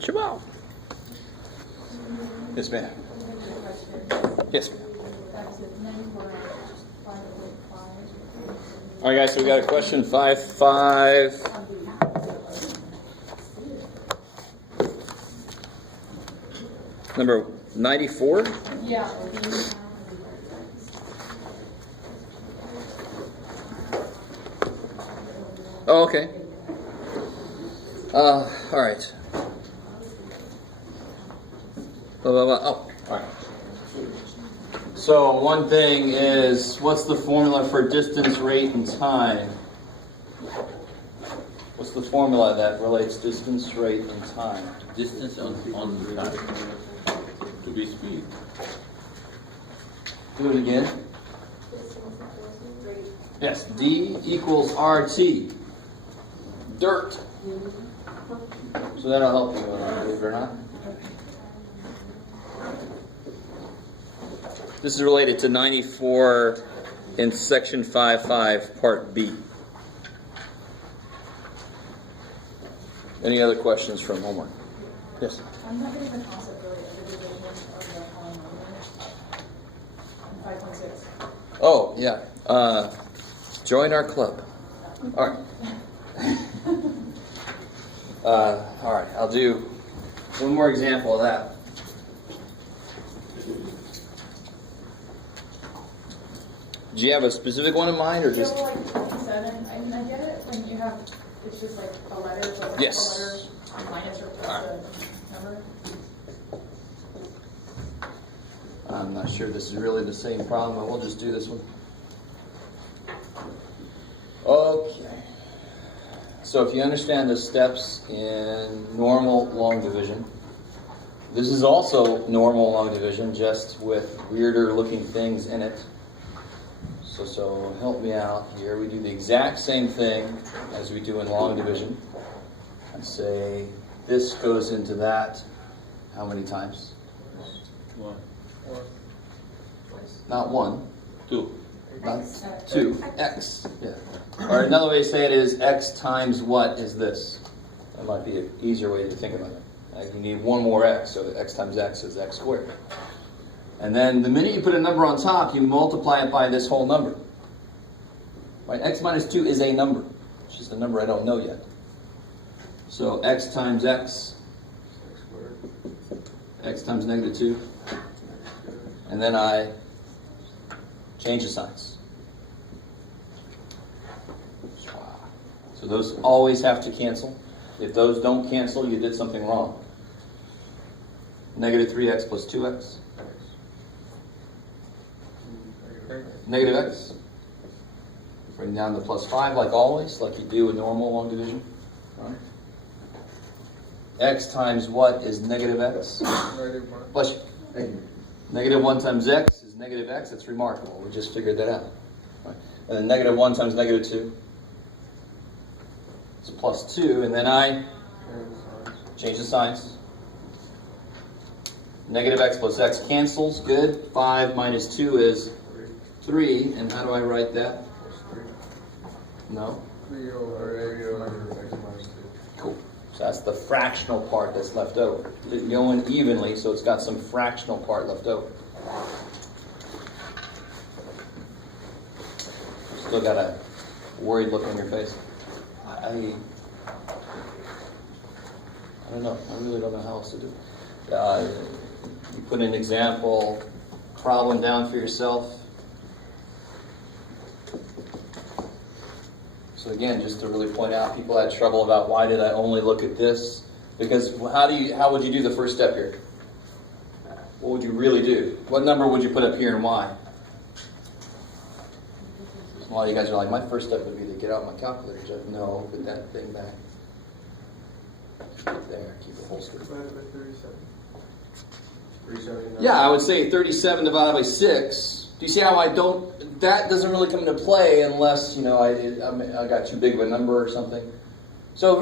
Jamal. Yes, ma'am. Yes, ma'am. All right, guys, so we got a question 5.5. Number 94? Yeah. Oh, okay. All right. Blah, blah, blah. Oh, all right. So one thing is, what's the formula for distance, rate, and time? What's the formula that relates distance, rate, and time? Distance on time to be speed. Do it again. Yes, D equals RT. Dirt. So that'll help you, believe it or not. This is related to 94 in section 5.5, part B. Any other questions from homework? Yes? I'm not going to even concept really a division of the polynomial. 5.6. Oh, yeah. Join our club. All right. All right, I'll do one more example of that. Do you have a specific one in mind, or just? Yeah, well, like 27. I mean, I get it when you have, it's just like a letter, so it's Yes. a letter minus or plus the number. I'm not sure this is really the same problem, but we'll just do this one. Okay. So if you understand the steps in normal long division, this is also normal long division, just with weirder looking things in it. So help me out here. We do the exact same thing as we do in long division. And say this goes into that how many times? One. Not one. Two. Not two. X. Yeah. Or another way to say it is X times what is this? That might be an easier way to think about it. You need one more X, so X times X is X squared. And then the minute you put a number on top, you multiply it by this whole number. Right? X minus 2 is a number. It's just a number I don't know yet. So X times X. X times negative 2. And then I change the signs. So those always have to cancel. If those don't cancel, you did something wrong. Negative 3x plus 2x. Negative x. Bring down the plus 5 like always, like you do in normal long division. Right? X times what is negative x? Plus, negative 1 times x is negative x. That's remarkable. We just figured that out. Right? And then negative 1 times negative 2 is plus 2. And then I change the signs. Negative x plus x cancels. Good. 5 minus 2 is 3. And how do I write that? No? 3 over x minus 2. Cool. So that's the fractional part that's left over. It's going evenly, so it's got some fractional part left over. Still got a worried look on your face. I don't know. I really don't know how else to do it. You put an example problem down for yourself. So again, just to really point out, people had trouble about why did I only look at this? Because how would you do the first step here? What would you really do? What number would you put up here and why? A lot of you guys are like, my first step would be to get out my calculator. Jeff, no, put that thing back. There, keep it holstered. 37. Yeah, I would say 37 divided by 6. Do you see how that doesn't really come into play unless, I got too big of a number or something. So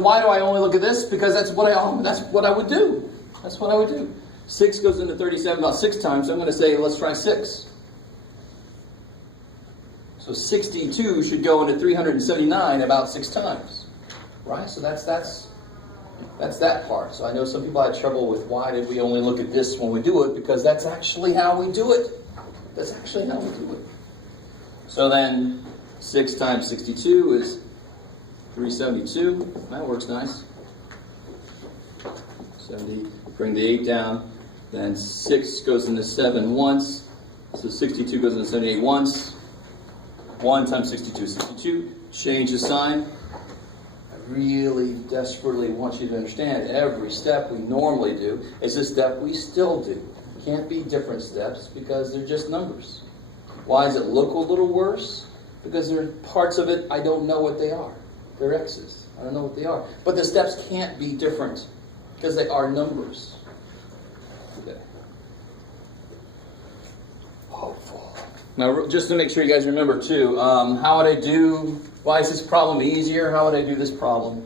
why do I only look at this? Because that's what I would do. That's what I would do. 6 goes into 37 about 6 times, so I'm going to say, let's try 6. So 62 should go into 379 about 6 times. Right? So that's That's that part. So I know some people had trouble with why did we only look at this when we do it, because that's actually how we do it. That's actually how we do it. So then 6 times 62 is 372. That works nice. 70. Bring the 8 down. Then 6 goes into 7 once. So 62 goes into 78 once. 1 times 62 is 62. Change the sign. I really desperately want you to understand every step we normally do is a step we still do. Can't be different steps because they're just numbers. Why does it look a little worse? Because there are parts of it I don't know what they are. They're X's. I don't know what they are. But the steps can't be different because they are numbers. Okay. Hopeful. Now, just to make sure you guys remember too, how would I do? Why is this problem easier? How would I do this problem?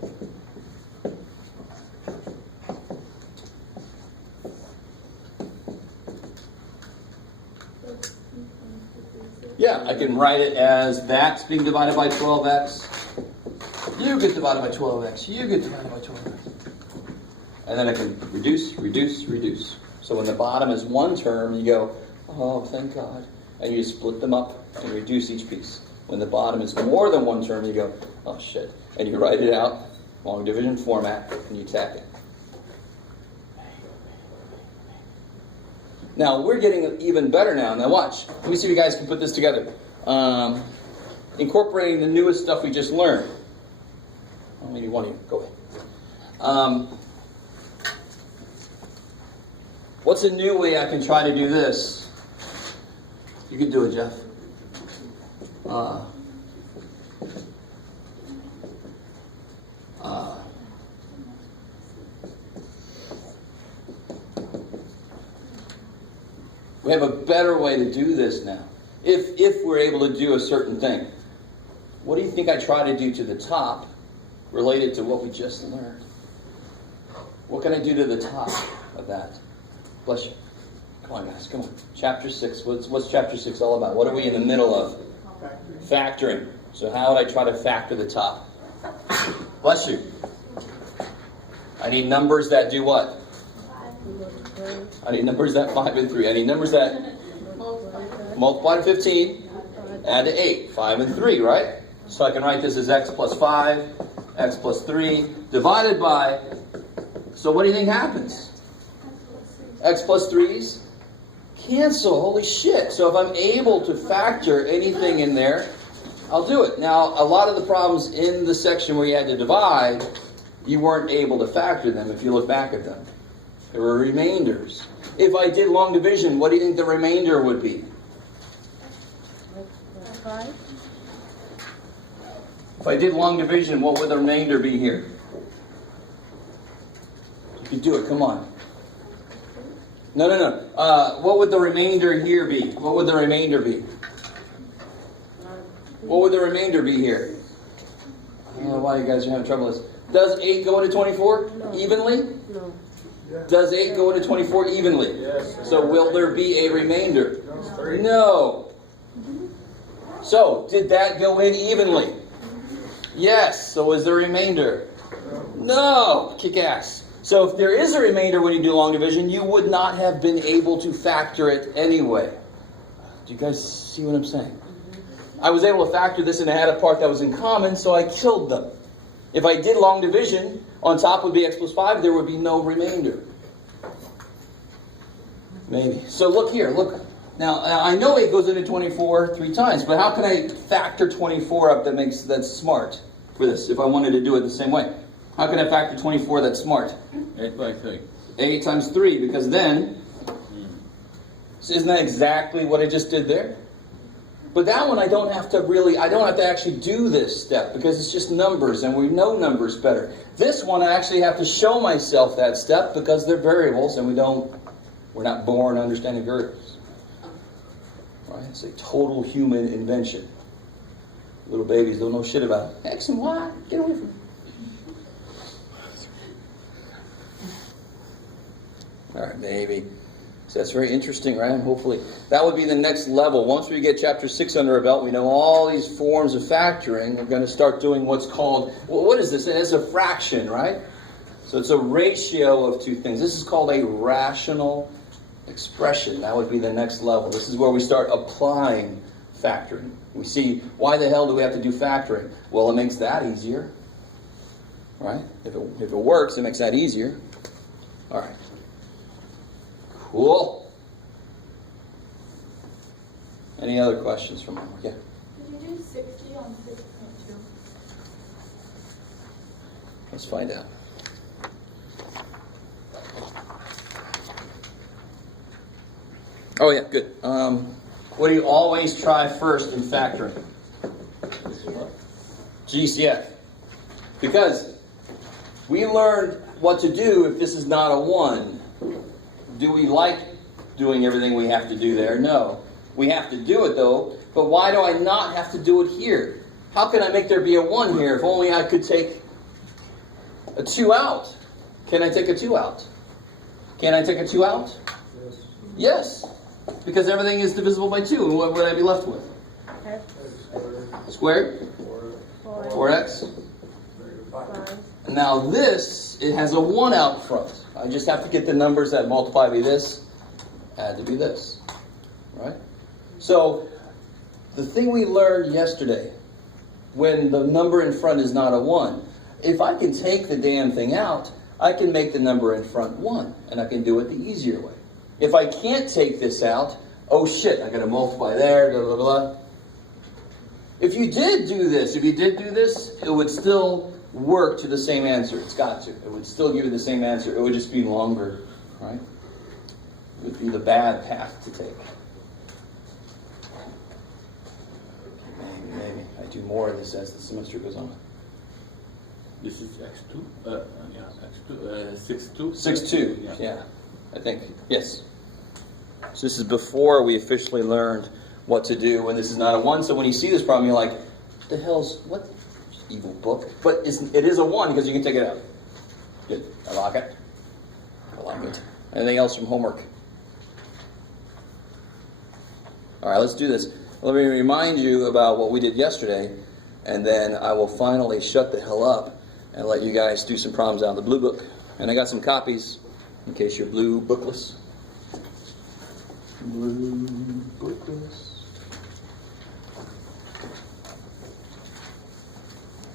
Yeah, I can write it as that's being divided by 12x. You get divided by 12x. You get divided by 12x. And then I can reduce, reduce, reduce. So when the bottom is one term, you go, oh, thank God. And you split them up and reduce each piece. When the bottom is more than one term, you go, oh, shit. And you write it out, long division format, and you tack it. Now, we're getting even better now. Now, watch. Let me see if you guys can put this together. Incorporating the newest stuff we just learned. Oh, maybe one of you. Go ahead. What's a new way I can try to do this? You can do it, Jeff. We have a better way to do this now. If we're able to do a certain thing. What do you think I try to do to the top related to what we just learned? What can I do to the top of that? Bless you. Come on, guys. Come on. Chapter 6. What's chapter 6 all about? What are we in the middle of? Factoring. So how would I try to factor the top? Bless you. I need numbers that do what? I need numbers that 5 and 3. I need numbers that multiply to 15, add to 8. 5 and 3, right? So I can write this as x plus 5, x plus 3, divided by... So what do you think happens? X plus 3's cancel. Holy shit. So if I'm able to factor anything in there, I'll do it. Now, a lot of the problems in the section where you had to divide, you weren't able to factor them if you look back at them. There were remainders. If I did long division, what do you think the remainder would be? 5. If I did long division, what would the remainder be here? You can do it, come on. No. What would the remainder here be? What would the remainder be? What would the remainder be here? I don't know why you guys are having trouble with this. Does 8 go into 24 evenly? No. Does 8 go into 24 evenly? Yes. So will there be a remainder? No, 3. No. So, did that go in evenly? Yes. So is there a remainder? No. Kick ass. So if there is a remainder when you do long division, you would not have been able to factor it anyway. Do you guys see what I'm saying? I was able to factor this and I had a part that was in common, so I killed them. If I did long division, on top would be x plus 5, there would be no remainder. Maybe. So look here, look. Now, I know 8 goes into 24 3 times, but how can I factor 24 up that's smart for this, if I wanted to do it the same way? How can I factor 24 that's smart? 8 by 3. 8 times 3, because then, so isn't that exactly what I just did there? But that one I don't have to actually do this step because it's just numbers and we know numbers better. This one I actually have to show myself that step because they're variables and we're not born understanding variables. Right? It's a total human invention. Little babies don't know shit about X and Y. Get away from me. All right, maybe. So that's very interesting, right? Hopefully, that would be the next level. Once we get chapter 6 under our belt, we know all these forms of factoring. We're going to start doing what's called, what is this? It's a fraction, right? So it's a ratio of two things. This is called a rational expression. That would be the next level. This is where we start applying factoring. We see, why the hell do we have to do factoring? Well, it makes that easier. Right? If it works, it makes that easier. All right. Cool. Any other questions from homework? Yeah. Did you do 60 on 6.2? Let's find out. Oh yeah, good. What do you always try first in factoring? GCF. Because we learned what to do if this is not a 1. Do we like doing everything we have to do there? No. We have to do it though, but why do I not have to do it here? How can I make there be a 1 here if only I could take a 2 out? Can I take a 2 out? Can I take a 2 out? Yes. Because everything is divisible by 2, and what would I be left with? Okay. Squared? 4. 4x? And now this, it has a 1 out front. I just have to get the numbers that multiply by this, add to be this. Right? So, the thing we learned yesterday, when the number in front is not a 1, if I can take the damn thing out, I can make the number in front 1, and I can do it the easier way. If I can't take this out, oh shit, I gotta multiply there, blah, blah, blah. If you did do this, it would still work to the same answer. It's got to. It would still give you the same answer. It would just be longer, right? It would be the bad path to take. Maybe. I do more of this as the semester goes on. This is x2. X2. 6.2. 6.2. Yeah. I think yes. So this is before we officially learned what to do when this is not a 1. So when you see this problem, you're like, what the hell's what? Evil book. But it is a 1 because you can take it out. Good. I like it. I like it. Anything else from homework? All right, let's do this. Let me remind you about what we did yesterday, and then I will finally shut the hell up and let you guys do some problems out of the blue book. And I got some copies in case you're blue bookless. Blue bookless.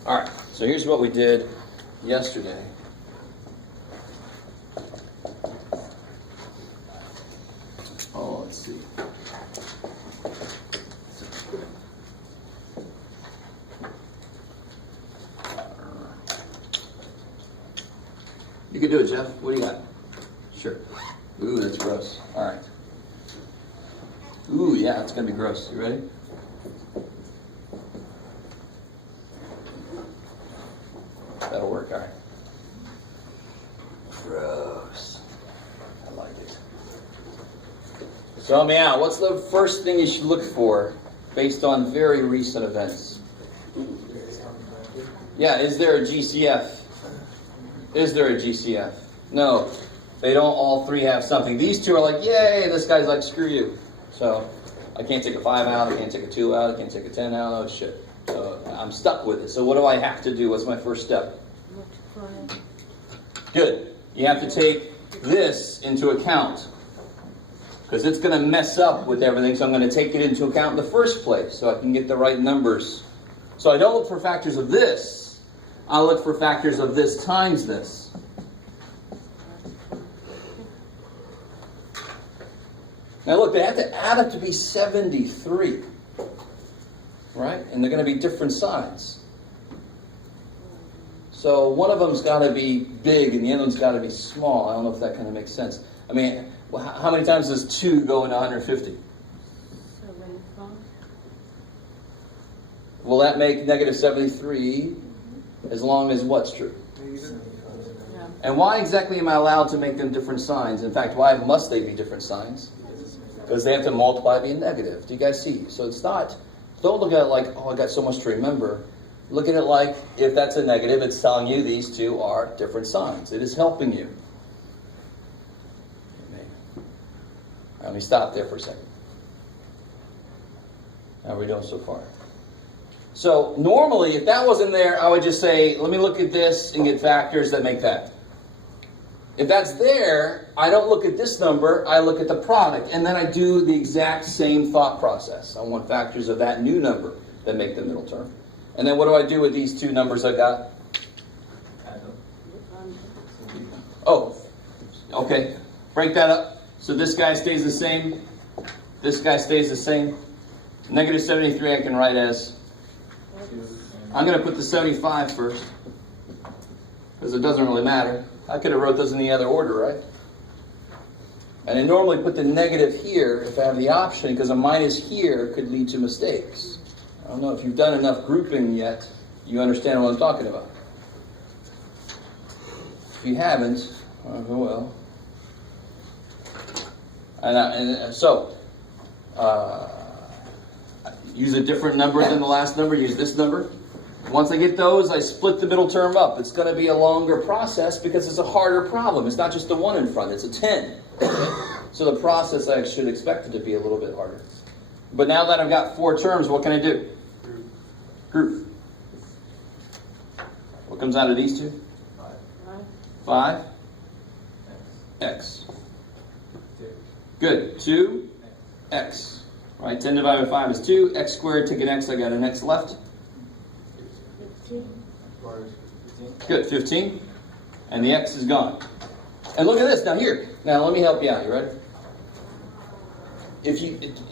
All right, so here's what we did yesterday. Oh, let's see. You can do it, Jeff. What do you got? Sure. Ooh, that's gross. All right. Ooh, yeah, it's going to be gross. You ready? That'll work, all right. Gross. I like it. So help me out. What's the first thing you should look for based on very recent events? Yeah, is there a GCF? Is there a GCF? No. They don't all three have something. These two are like, yay, this guy's like, screw you. So I can't take a 5 out, I can't take a 2 out, I can't take a 10 out, oh shit. So I'm stuck with it. So what do I have to do? What's my first step? Multiply. Good. You have to take this into account. Because it's going to mess up with everything, so I'm going to take it into account in the first place so I can get the right numbers. So I don't look for factors of this. I look for factors of this times this. Now look, they have to add up to be 73. Right? And they're going to be different sides. So one of them's got to be big and the other one's got to be small. I don't know if that kind of makes sense. I mean, how many times does 2 go into 150? 75. Will that make negative 73 as long as what's true? Yeah. And why exactly am I allowed to make them different signs? In fact, why must they be different signs? Because they have to multiply to be a negative. Do you guys see? So it's not, don't look at it like, oh, I got so much to remember. Look at it like, if that's a negative, it's telling you these two are different signs. It is helping you. Let me stop there for a second. How are we doing so far? So normally, if that wasn't there, I would just say, let me look at this and get factors that make that. If that's there, I don't look at this number, I look at the product, and then I do the exact same thought process. I want factors of that new number that make the middle term. And then what do I do with these two numbers I got? Oh, okay. Break that up. So this guy stays the same. This guy stays the same. Negative 73 I can write as, I'm going to put the 75 first, because it doesn't really matter. I could have wrote those in the other order, right? And I normally put the negative here if I have the option, because a minus here could lead to mistakes. I don't know if you've done enough grouping yet, you understand what I'm talking about. If you haven't, oh well. So, use a different number than the last number, use this number. Once I get those, I split the middle term up. It's going to be a longer process because it's a harder problem. It's not just the 1 in front, it's a 10. So the process I should expect it to be a little bit harder. But now that I've got 4 terms, what can I do? Group. What comes out of these two? 5. X. Good. 2. X. Right, 10 divided by 5 is 2. X squared, take an X, I got an X left. 15. Good, 15. And the X is gone. And look at this, now here. Now let me help you out, you ready?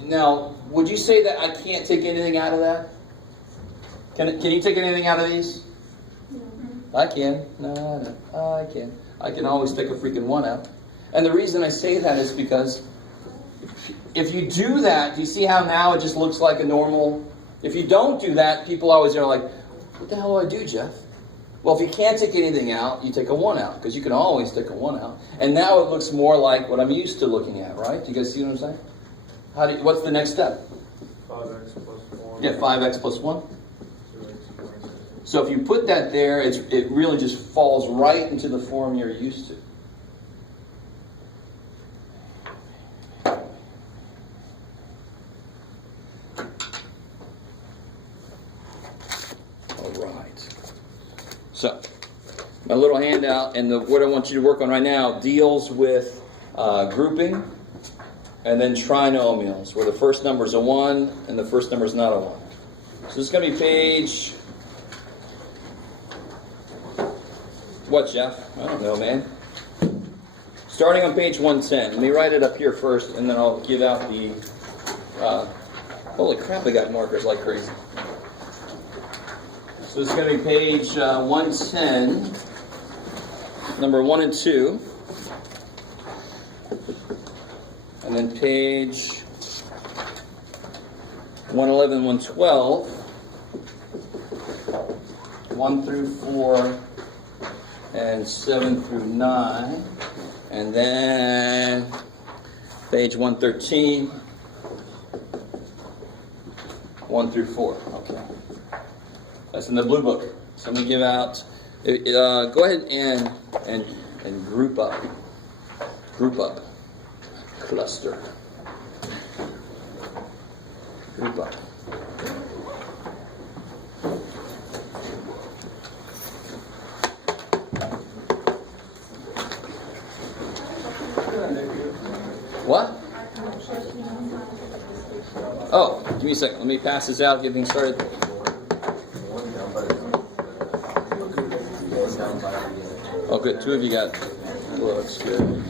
Now, would you say that I can't take anything out of that? Can you take anything out of these? No. I can. No, I can. I can always take a freaking 1 out. And the reason I say that is because if you do that, do you see how now it just looks like a normal? If you don't do that, people always are like, what the hell do I do, Jeff? Well, if you can't take anything out, you take a 1 out, because you can always take a 1 out. And now it looks more like what I'm used to looking at, right? Do you guys see what I'm saying? What's the next step? 5x plus 1. Yeah, 5x plus 1. 2x minus 2. So if you put that there, it really just falls right into the form you're used to. So, my little handout, and what I want you to work on right now deals with grouping and then trinomials, where the first number is a 1 and the first number is not a 1. So this is going to be page... What, Jeff? I don't know, man. Starting on page 110. Let me write it up here first, and then I'll give out the... holy crap, I got markers like crazy. So it's going to be page 110, number 1 and 2. And then page 111, 112, 1 through 4, and 7 through 9. And then page 113, 1 through 4. Okay. That's in the blue book. So I'm going to give out, go ahead and group up. Group up. Cluster. Group up. What? Oh, give me a second. Let me pass this out, get things started. Oh, good. 2 of you got looks good.